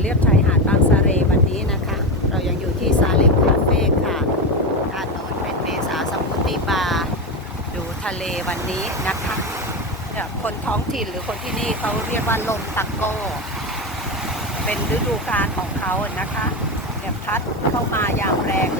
เลียบชายหาดบางสะเรวันนี้นะคะเรายังอยู่ที่ซาเล้งคาเฟ่ค่ะด้านโน้นเป็นเมษาสมูทตี้บาร์ดูทะเลวันนี้นะคะเนี่ยคนท้องถิ่นหรือคนที่นี่เขาเรียกว่าลมตะโก้เป็นฤดูกาลของเขานะคะเนี่ยพัดเข้ามาอย่างแรง